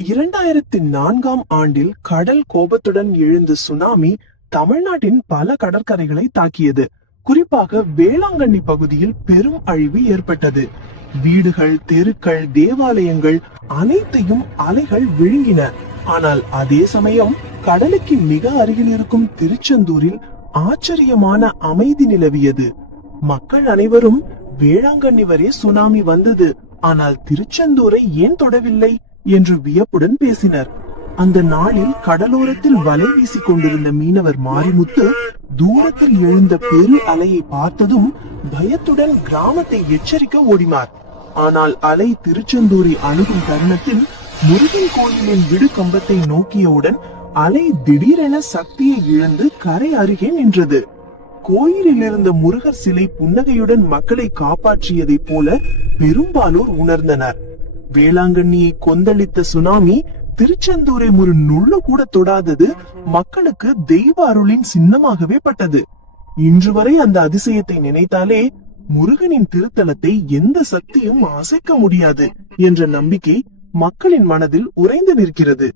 2004ஆம் ஆண்டில் கடல் கோபத்துடன் எழுந்த சுனாமி தமிழ்நாட்டின் பல கடற்கரைகளை தாக்கியது. குறிப்பாக வேளாங்கண்ணி பகுதியில் பெரும் அழிவு ஏற்பட்டது. வீடுகள், தெருக்கள், தேவாலயங்கள் அனைத்தையும் அலைகள் விழுங்கின. ஆனால் அதே சமயம் கடலுக்கு மிக அருகில் இருக்கும் திருச்செந்தூரில் ஆச்சரியமான அமைதி நிலவியது. மக்கள் அனைவரும் வேளாங்கண்ணி வரை சுனாமி வந்தது, ஆனால் திருச்செந்தூரை ஏன் தொடவில்லை என்று வியப்புடன் பேசினர். அந்த நாளில் கடலோரத்தில் வலை வீசிக் கொண்டிருந்த மீனவர் மாரிமுத்து தூரத்தில் எழுந்த பெரு அலையை பார்த்ததும் பயத்துடன் கிராமத்தை எச்சரிக்க ஓடினார். ஆனால் அலை திருச்செந்தூரை அணுகும் தருணத்தில் முருகன் கோயிலின் விடு கம்பத்தை நோக்கியவுடன் அலை திடீரென சக்தியை இழந்து கரை அருகே நின்றது. கோயிலில் இருந்த முருகர் சிலை புன்னகையுடன் மக்களை காப்பாற்றியதை போல பெரும்பாலோர் உணர்ந்தனர். வேளாங்கண்ணியை கொந்தளித்த சுனாமி திருச்செந்தூரை ஒரு நுள்ளு கூட தொடாதது மக்களுக்கு தெய்வ அருளின் சின்னமாகவே பட்டது. இன்று வரை அந்த அதிசயத்தை நினைத்தாலே முருகனின் திருத்தலத்தை எந்த சக்தியும் அசைக்க முடியாது என்ற நம்பிக்கை மக்களின் மனதில் உறைந்து நிற்கிறது.